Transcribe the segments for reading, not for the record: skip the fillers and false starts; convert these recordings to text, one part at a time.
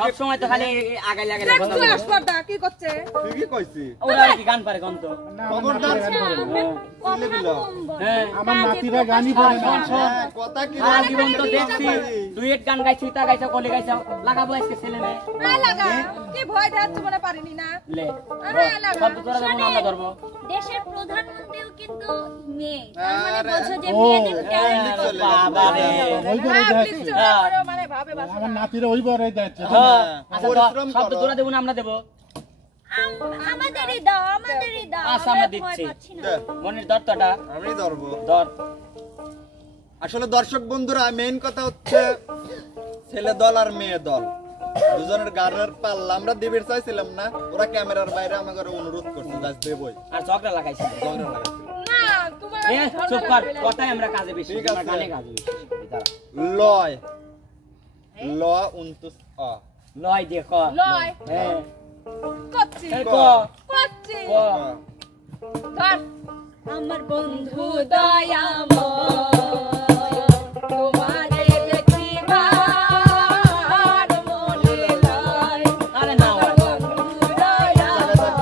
সব সময় তো খালি আগাইলে আগাইলে কথা তুই আসপর্দা কি করছে তুই কি কইছিস ওরা কি গান পারে কোন তো খবরদার হ্যাঁ আমার নাতিরা গানই পারে না কথা কি সারা জীবন তো দেখছি ডুয়েট গান গাইছি তা গাইছো কলি গাইছো লাগাবো আজকে ছেলে মেয়ে না লাগা কি ভয় দেখাচ্ছ মনে পারিনি না লে সব তোরা দেবো আমরা ধরবো দেশের প্রধানমন্ত্রীও কিন্তু মেয়ে তার মানে বোঝো যে মেয়েদের ট্যালেন্ট বাবা রে ওই করে দেখছে মানে ভাবে বাস আমার নাতিরা ওই করে দেখছে আচ্ছা সব তোরা দেবো না আমরা দেবো আমাদেরই দাও আচ্ছা আমরা দিচ্ছি মনের দরটাটা আমি ধরবো দর আসলে দর্শক বন্ধুরা মেইন কথা হচ্ছে ছেলে দল আর মেয়ে দল দুজনের গানের পাল্লা আমরা দিবির চাইছিলাম না ওরা ক্যামেরার বাইরে আমাকে অনুরোধ করছে যাস দেবই আর ঝগড়া লাগাইছি ঝগড়া লাগাইছিল না তোমার চুপ কর কথাই আমরা কাজে বেশি আমরা গানে কাজে বেশি লয় ল উনতুস অ লয় দেখ লয় হ্যাঁ করছি ক করছি ক ধর আমার বন্ধু দয়াময় তোমারে দেখিবার মনে লয় আরে না বন্ধু দয়াময়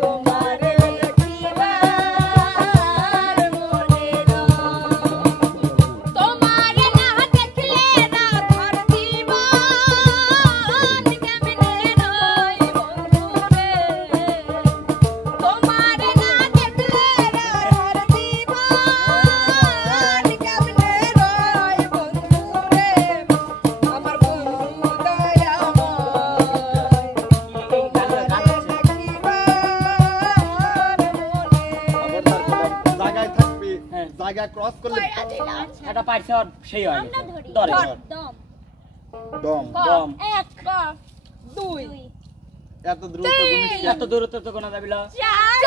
তোমারে দেখিবার মনে লয় তোমারে না দেখলে না ধর জীবন কেমনে রয় বন্ধু রে তোমারে না দেখলে না ধর জীবন কেমনে রয় বন্ধু রে আমার বন্ধু দয়াময় জায়গায় থাকবি হ্যাঁ। জায়গা ক্রস করলে এটা পাইছে আর সেই হয় আমরা ধরি ধরে দম দম দম এক দুই এত দ্রুত গুনিস এত দূরত্ব তো কোনা যাবিলা চার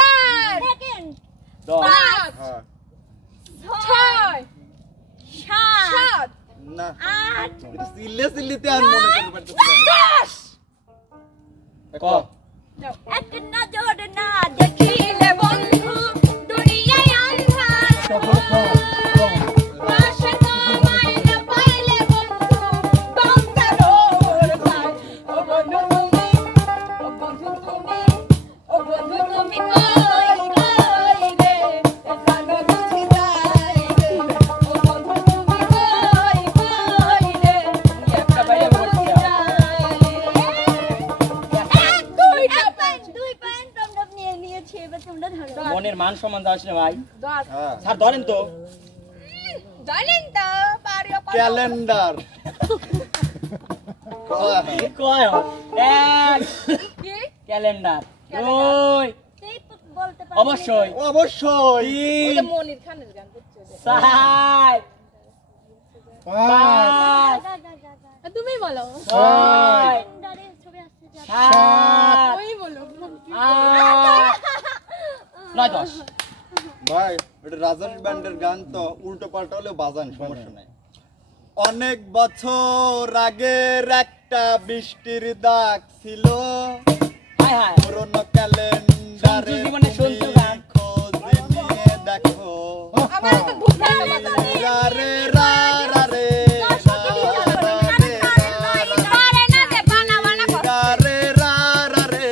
সেকেন্ড দম পাঁচ হ্যাঁ ছয় সাত না সাত আট সিল্লে সিল্লিতে আর মনে করতে পারতেছি না দশ ক এক নজর না দেখিলে বন্ধু দুনিয়ায় আন্ধার পাশে তোমায় না পাইলে বন্ধু বংশারোর ভাই ও বন্ধু তুমি ও বন্ধু তুমি ও বন্ধু তুমি কই কই রে জানো বুঝি যাই রে ও বন্ধু তুমি কই কই রে একটা বাইরে বলছি দুই পয়েন্ট তোমরা নিয়েছি এবার তোমরা ধরো মনের মান সম্মান দাও আসলে ভাই দশ হ্যাঁ স্যার ধরেন তো জানেন তো পারিও ক্যালেন্ডার কয় এক কি ক্যালেন্ডার দুই তুই বলতে পারবি অবশ্যই অবশ্যই তিন ওটা মনির খানের গান করছে চার পাঁচ তুমি বলো ছয় ছবি আসছে যা সাত ওই বলো আট নয় দশ ভাই এটা রাজার ব্যান্ডের গান তো উল্টো পাল্টা হলেও বাজান সমস্যা নাই অনেক বছর আগের একটা বৃষ্টির দাগ ছিল হায় হায় পুরনো ক্যালেন্ডারে সঞ্জু জীবনে সঞ্জু গান। খোঁজ নিয়ে দেখো আমার তো ভুল লাগে রারে রারে পারে না যে বানা বানা রারে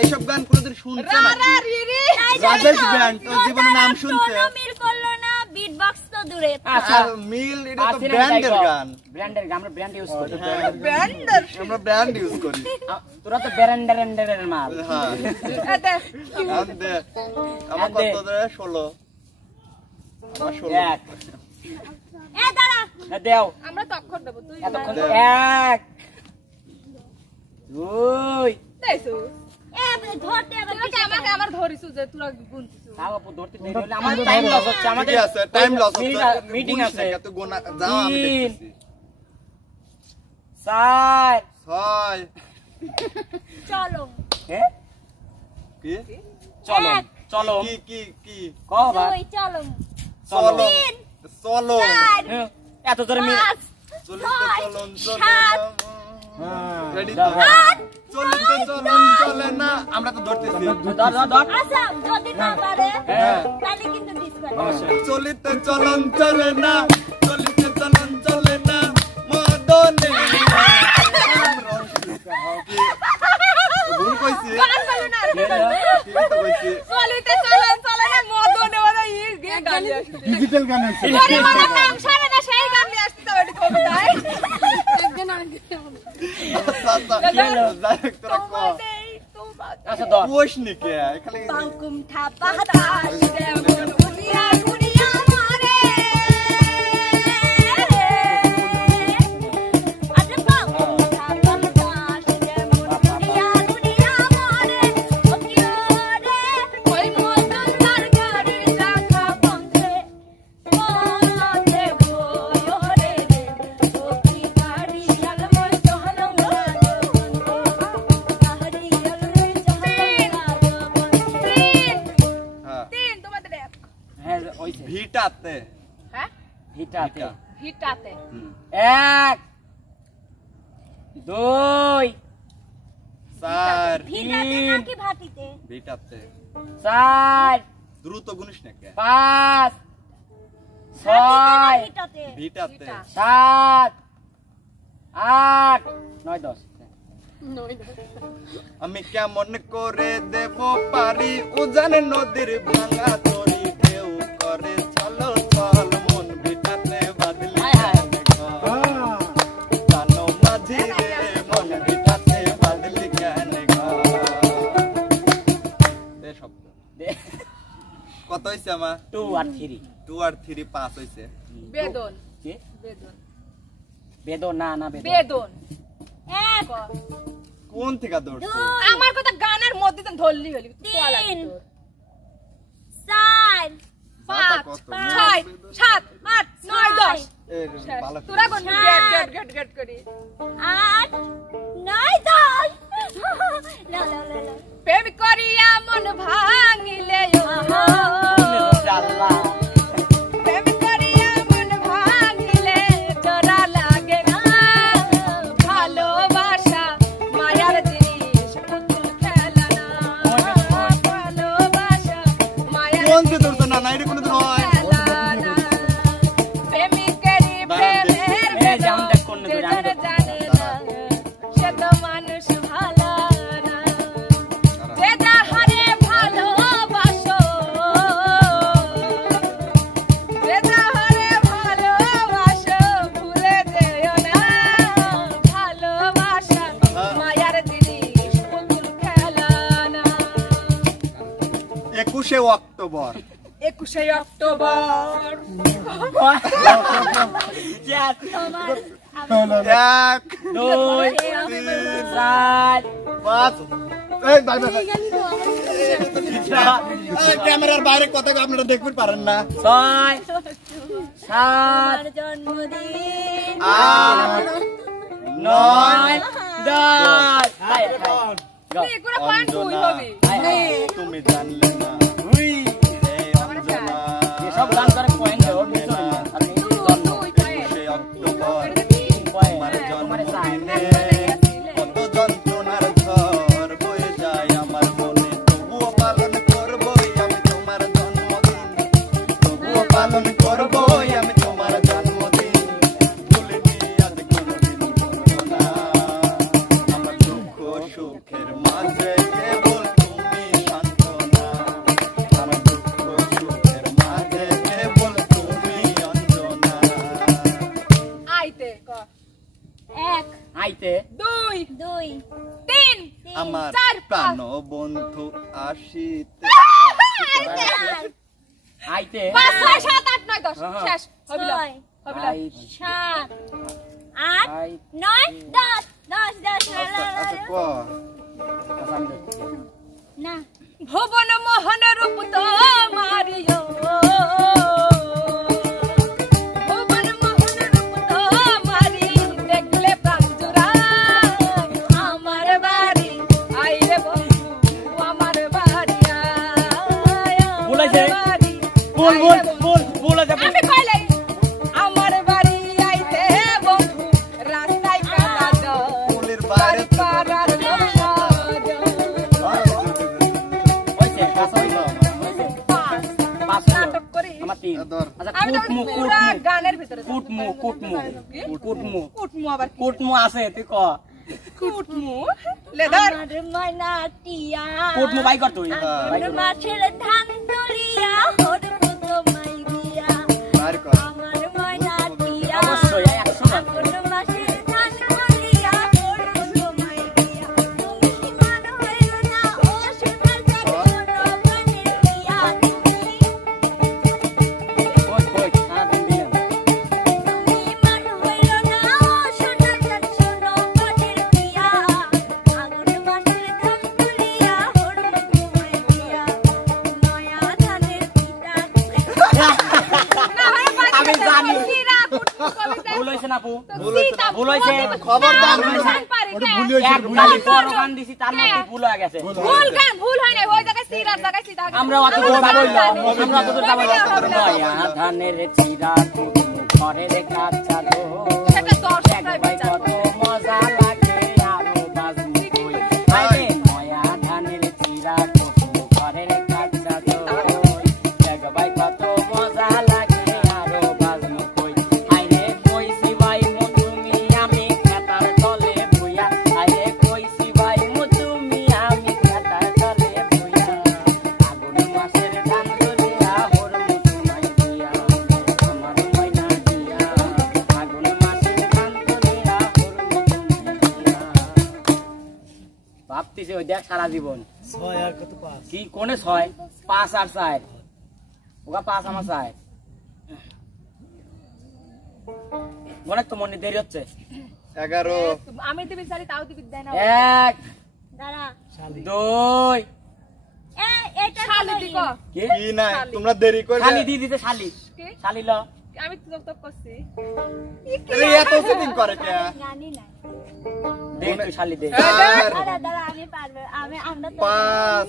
এইসব গান কোনোদিন শুনছে না রাজেশ ব্যান্ড তোর জীবনে নাম শুনছে কোনো মিল করলো না বিট বক্স তো দূরে আচ্ছা আর মিল এটা তো ব্র্যান্ডের গান ব্র্যান্ডের গান আমরা ব্র্যান্ড ইউজ করি আমরা ব্র্যান্ড ইউজ করি তোরা তো ব্র্যান্ডের মাল হ্যাঁ আন্দে আমার কত ধরে 16 আমার 16 এক এ দাঁড়া দেও আমরা তো অক্ষর দেব তুই এতক্ষণ এক দুই দেইছো এ ধরতে আবার তুই আমাকে আমার ধরিছো যে তোরা গুনছিস তাও আপু ধরতে দেরি হলে আমাদের টাইম লস হচ্ছে আমাদের ঠিক আছে টাইম লস মিটিং আছে এত গোনা যাও আমি তিন। দেখতেছি চার 6 চলো হ্যাঁ কি চলো এক। চলো কি ক ভাই দুই চলো চলো তিন চলো চার হ্যাঁ, এত জোরে পাঁচ চলিতে চলন চলে সাত, না রেডি দাও, তো দাও। চলিতে চলন চলে না আমরা তো ধরতেছি ধর আচ্ছা যদি না পারে হ্যাঁ। তাহলে কিন্তু ডিসকাউন্ট অবশ্যই চলিতে চলন চলে না চলিতে চলন চলে না ডিজিটাল গান আছে পরিমাণের নাম সারে না সেই গান নিয়ে আসতে হবে এটা কবিতায় একজন আগে তোরা ক আচ্ছা ধর কোশ নিকে খালি পাঙ্কুম থাপা হাতাশ যেমন দুনিয়া দুনিয়া মারে আচ্ছা পাঙ্কুম থাপা হাতাশ যেমন দুনিয়া দুনিয়া মারে ও কি রে ওই মতন তরকারি রাখা বন্ধে মনে বয়রে ও কি গাড়ি আলময় চহলম গাড়ি আলময় চহলম হ্যাঁ তিন তোমাদের এক হ্যাঁ ওইছে ভিটাতে হ্যাঁ হিটাতে হিটাতে এক দুই চার ভিটাতে নাকি ভাটিতে ভিটাতে চার দ্রুত গুনিস নাকি পাঁচ ভাটিতে ছয় ভিটাতে ভিটাতে সাত আট নয় দশ আমি কেমন করে দেব পারি উজান নদীর ভাঙা তরি ঢেউ করে চলো চল মন ভিটাতে বাদলি হায় হায়। জানো মাঝি রে মন ভিটাতে বাদলি কেন এ শব্দ দে। কত হইছে আমার 2 আর 3 2 আর 3 5 হইছে বেদন কি বেদন বেদন না না বেদন বেদন এক কোন থেকে ধরছো আমার কথা গানের মধ্যে তো ধরলি হলি তিন চার পাঁচ কত? ছয় সাত আট নয় দশ এ ভালো তোরা কোন গেট গেট গেট গেট করি আট নয় দশ লা লা লা লা প্রেম করিয়া মন ভাঙিলে আল্লাহ প্রেম করিয়া মন ভাঙিলে জোড়া লাগে না ভালোবাসা মায়ার জিনিস পুতুল খেলা না ভালোবাসা মায়ার কোন থেকে ধরছো না না এটা কোন দিন হয় খেলা না প্রেমিকেরই প্রেমের এই যে আমরা কোন যে জানি তো। জানে না সে তো মানুষ ভালো না যে যাহারে ভালোবাসো যে যাহারে ভালোবাসো ভুলে যেও না ভালোবাসা মায়ার জিনিস পুতুল খেলা না 21 অক্টোবর 21 অক্টোবর এক দুই তিন চার পাঁচ এই ভাই ভাই ক্যামেরার বাইরে কথা আপনারা দেখতে পারেন না ছয় সাত আমার জন্মদিন আট নয় দশ হায় হায় এগুলো পয়েন্ট দুই হবে তুমি জানলে না উই রে অঞ্জনা সব গান করে পয়েন্ট দেও বুঝছো না আর এই জন্ম 21 অক্টোবর পয়েন্ট তোমার তোমার চাই জন্মদিনে কত যন্ত্রণার ঝড় বয়ে যায় আমার মনে তবুও পালন করবই আমি তোমার জন্মদিন তবুও পালন করবই আমি তোমার জন্মদিন ভুলিনি আজ কোনোদিন ভুলবো না আমার দুঃখ সুখের মাঝে কেবল তুমি সান্ত্বনা আমার দুঃখ সুখের মাঝে কেবল তুমি অঞ্জনা আইতে ক এক আইতে দুই দুই তিন আমার চার, পাঁচ। প্রাণ বন্ধু আসিতে আইতে পাঁচ ছয় সাত আট নয় দশ হ্যাঁ। শেষ হবিল ছয় হবিল আইতে সাত আট আইতে নয় দশ দশ দশ আচ্ছা ক না ভুবন মোহন রূপ তো মারিও ভুবন মোহন রূপ তো মারি দেখলে প্রাণ জুড়ায় আমার বাড়ি আইরে বন্ধু আমার বাড়ি আয় বলেছে? বাড়ি বল বল বল বলে দে আমি কইলাই আমার বাড়ি আইতে বন্ধু রাস্তায় কাটা দাও ফুলের বাইরে পাড়ার হইছে পাঁচ হইছে পাঁচ নাটক করি আমার তিন ধর। আচ্ছা আমি তো কুটমু পুরা কুটমু গানের ভিতরে কুটমু কুটমু কুটমু কুটমু আবার কি? কুটমু আছে তুই ক কুটমু লেদার আমার ময়না টিয়া কুটমু বাই কর তুই আমার মাঠের ধান তুলিয়া হরবো তোমায় দিয়া আপু ভুল হয়েছে না। ভুল হয়েছে খবরদার ওটা ভুল হয়েছে, এক গালি বড় গান দিছি তার মধ্যে ভুল হয়ে গেছে ভুল কেন ভুল হয় না ওই জায়গায় সিরার জায়গায় সিধা আমরা অত দূর যাবো আমরা অত দূর যাবো নয়া ধানের চিরা ঘরের কাঁচা দো সেটা দর্শক ভাই কত মজা লাগে আরো বাজমু কই আরে নয়া ধানের চিরা ঘরের কাঁচা দো এক ভাই কত মজা লাগে আরো বাজমু কই আরে কইছি ভাই তুমি আমি খেতার তলে বুইয়া আরে কইছি ভাই তুমি আমি খেতার তলে বুইয়া আগুন মাসের ধান ধরিয়া হরমু তোমায় দিয়া আমার ময়না দিয়া আগুন মাসের ধান ধরিয়া হরমু তোমায় দিয়া ভাবতেছি ওই দেখ সারা জীবন 6 আর কত 5 কি কোনে 6 5 আর 4 ওগা 5 আমার 4 মনে তো মনে দেরি হচ্ছে 11 আমি দিবি সারি তাও দিবি দেয় না 1 দাঁড়া 2 এটা শালি দিকো কি কি নাই তোমরা দেরি করবে শালি দি দিতে শালি কি শালি ল আমি তো করছি আরে এত সেটিং করে কে জানি না দে তুই শালি দে 4 দাঁড়া দাঁড়া আমি পারবো আমরা 5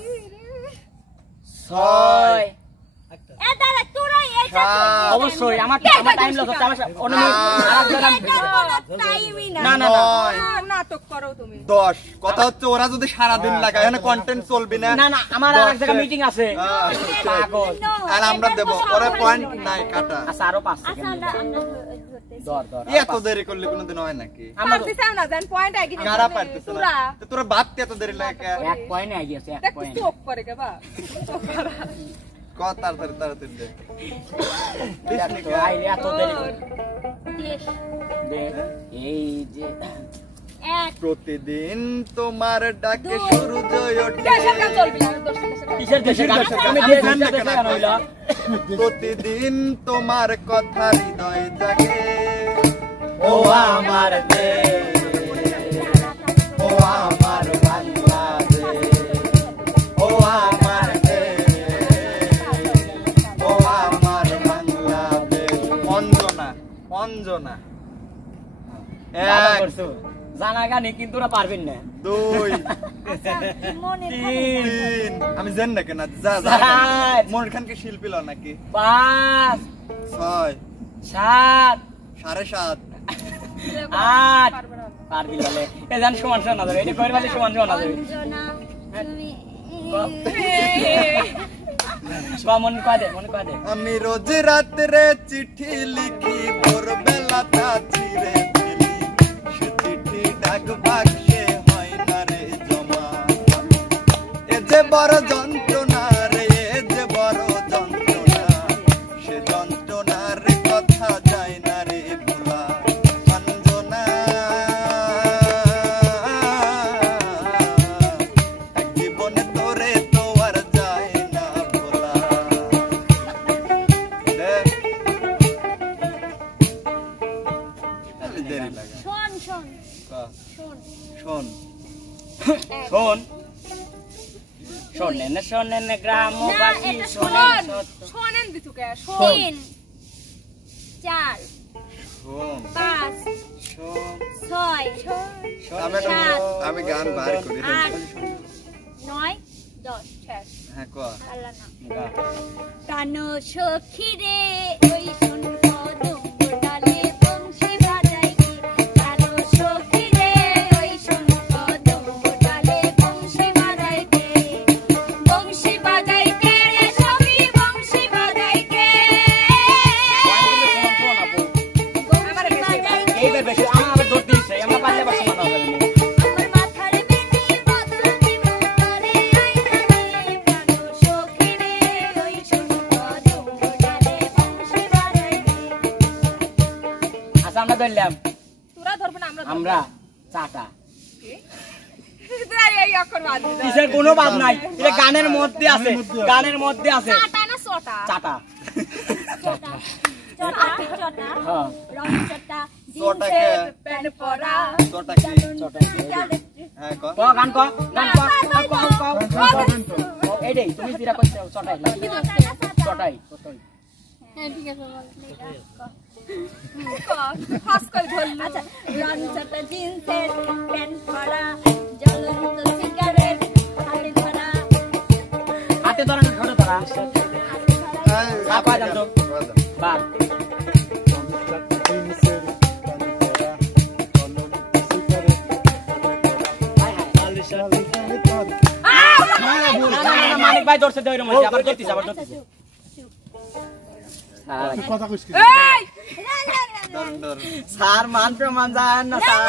6 দাঁড়া তোরা এটা অবশ্যই আমার টাইম লস হচ্ছে আমার অনুমিত টাইমই না না না নাটক করো তুমি 10 কথা হচ্ছে ওরা যদি সারা দিন লাগায় এখানে কন্টেন্ট চলবে না না না আমার আরেক জায়গা মিটিং আছে পাগল আর আমরা দেব ওরা পয়েন্ট নাই কাটা আচ্ছা আরো 5 আচ্ছা সেকেন্ড আমরা ধরতেছি দর দর এত দেরি করলে কোনোদিন হয় নাকি আমরা পারছিস না জান পয়েন্ট আগে কারা পারতেছ না তো তোরা ভাবতে এত দেরি লাগে কে? এক পয়েন্ট আই গেছে এক দেখ পয়েন্ট চোখ করে কে বা চোখ করা কত তাড়াতাড়ি দে তো আইলে এত দেরি করে। দেশ দে এই যে এক প্রতিদিন তোমার ডাকে সূর্য ওঠে দেশের গান চলবি না দর্শক কিসের দেশে গান আমি আমি দেশ গান দেশে দেখে গান না। হইলো প্রতিদিন তোমার কথা হৃদয় জাগে ও আমার দেশ ও আমার বাংলাদেশ ও আমার দেশ ও আমার বাংলাদেশ অঞ্জনা অঞ্জনা ভালো 1 করছো। জানা গানি কিন্তু ওরা পারবেন না 2 মনে 3 আমি জানি না কেন যা যা চার। মনির খানকে শিল্পী ল নাকি 5 6 7 7.5 8 পারবি বলে এ জান সমান সমান হবে এটা কইর বলে সমান সমান হবে অঞ্জনা তুমি মনে কয় দে আমি রোজ রাত্রে চিঠি লিখি ভোরবেলাটা চিরে ফেলি সে চিঠি ডাক বাক্সে হয় না রে জমা এ যে বড় যন্ত্রণা রে এ যে বড় যন্ত্রণা সে যন্ত্রণার কথা যায় না রে ভোলা অঞ্জনা এক জীবনে তোরে তো আর যায় না ভোলা দেরি লাগে শোন শোন শোন শোন শোনেন শোনেন গ্রামবাসী এটা শোনেন শোন শোনেন দিছু কে 3 4 শোন 5 শোন 6 আমি গান বার করি 9 10 শেষ হ্যাঁ ক আল্লাহ না গা। কানো সখী রে ওই শোন কদম ডালে বংশী বাজাই কি কানো সখী রে ওই শোন কদম ডালে বংশী বাজাই কে বংশী বাজাই কে রে সখী বংশী বাজাই কে পয়েন্টগুলো সমান সমান আপু। বংশী বাজাই কে এইবার বেশি আমার আবার ধরতে দিচ্ছে আমরা পারলে আবার সমান হবে না। আমার মাথার বেনি বদল দিব করে আইনারে কানো সখী রে ওই শোন কদম ডালে বংশী বাজাই কে আচ্ছা আমরা ধরলাম তোরা ধরবে না আমরা আমরা চাটা এই অক্ষর বাদ দিতে কিসের কোনো বাদ নাই এটা গানের মধ্যে আছে গানের মধ্যে আছে চাটা না ছটা চাটা চটা চটা চটা হ্যাঁ রং চটা চটা কে? জিন্সের প্যান্ট পরা তোটা কি চটা হ্যাঁ ক ক গান ক এইটাই তুমি যেটা করছো চটাই চটাই হ্যাঁ ঠিক আছে বল ফাঁস করে ধরলো। আচ্ছা রং চটা জিন্সের প্যান্ট পরা জ্বলন্ত সিগারেট হাতে ধরা হাতে ধরা না ঘরে ধরা আপা জান তো বাদ মানিক ভাই ধরছে তো এরকম আবার ধরতিস কথা কইস কি? এই স্যার মান প্রমাণ যায় না স্যার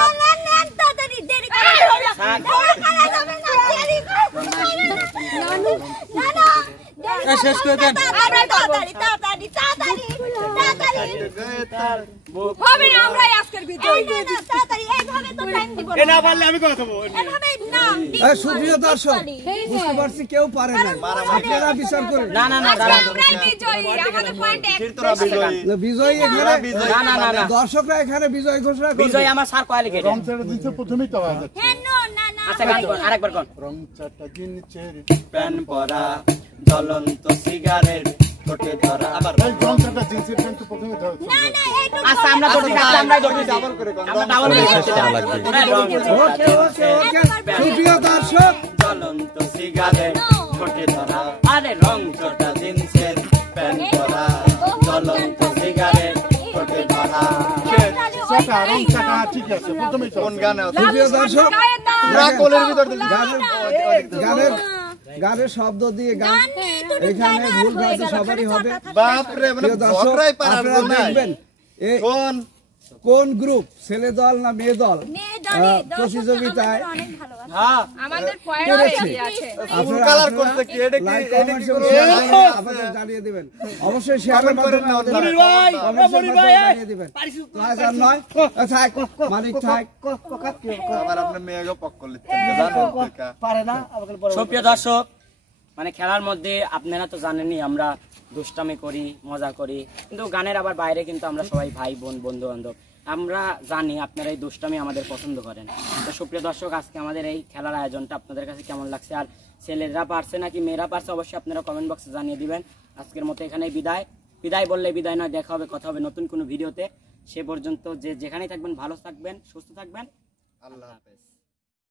তাড়াতাড়ি দেরি করে স্যার শেষ করে দেন হবে না, আমরাই আজকের বিজয়ী। এ না পারলে আমি কথা বলবো সুপ্রিয় দর্শক, বুঝতে পারছি কেউ পারে না, আপনারা বিচার করেন। না না না আজকে দাঁড়ান আমরাই বিজয়ী, আমাদের পয়েন্ট এক। তোরা বিজয়ী বিজয়ী এখানে, না না না না দর্শকরা এখানে বিজয় ঘোষণা বিজয় করবে। আমার স্যার কয় লিখে রং চাটা জিন্সের প্রথমেই তো হয়ে যাচ্ছে। আচ্ছা গান কোন আরেকবার কোন রং চাটা জিন্সের প্যান পরা জ্বলন্ত সিগারেট ঠোঁটে ধরা আবার এই রং চাটা জিন্সের প্যান্ট তো প্রথমেই তো হচ্ছে। আচ্ছা আমরা ধরছি আমরা ধরছি ডাবল করে কোন আমরা ডাবল করে ওকে ওকে ওকে, সুপ্রিয় দর্শক, জ্বলন্ত সিগারেট ঠোঁটে ধরা আরে রং চটা জিন্সের প্যান পরা জ্বলন্ত সিগারেট ঠোঁটে ধরা চাটা রং চাটা ঠিক আছে প্রথমেই তো কোন গানে আছে সুপ্রিয় দর্শক, গায়ের দাম। পুরা কোলের ভিতর দিলি গানের গানের শব্দ দিয়ে গান, এখানে ভুল ভ্রান্তি সবারই হবে। বাপ রে মানে প্রিয় দর্শক, ঝগড়াই পারার আপনারা নাই দেখবেন কোন কোন গ্রুপ, ছেলে দল না মেয়ে দল প্রতিযোগিতায় হ্যাঁ আমাদের পয়েন্ট করেছে। এগিয়ে আছে। আপনারা কালার করছে কি এটা কি লাইক এটা কমেন্ট কি এবং করে? শেয়ার করে আমাদের জানিয়ে দিবেন। অবশ্যই শেয়ারের মাধ্যমে আমাদের মনির ভাই, কমেন্টের মনির মাধ্যমে ভাই, জানিয়ে দিবেন। নয় আর নয়, থাক মালিক থাক। আবার আপনি মেয়েকে পক্ষ লিখতে জানো কা সুপ্রিয় দর্শক, মানে খেলার মধ্যে আপনারা তো জানেনই আমরা দুষ্টামি করি, মজা করি, কিন্তু গানের আবার বাইরে কিন্তু আমরা সবাই ভাই বোন বন্ধু বান্ধব, আমরা জানি আপনারা এই দুষ্টামি আমাদের পছন্দ করেন। তো সুপ্রিয় দর্শক, আজকে আমাদের এই খেলার আয়োজনটা আপনাদের কাছে কেমন লাগছে, আর ছেলেরা পারছে নাকি মেয়েরা পারছে, অবশ্যই আপনারা কমেন্ট বক্সে জানিয়ে দিবেন। আজকের মতো এখানেই বিদায়। বিদায় বললে বিদায় নয়, দেখা হবে, কথা হবে নতুন কোনো ভিডিওতে। সে পর্যন্ত যে যেখানেই থাকবেন ভালো থাকবেন, সুস্থ থাকবেন। আল্লাহ হাফেজ।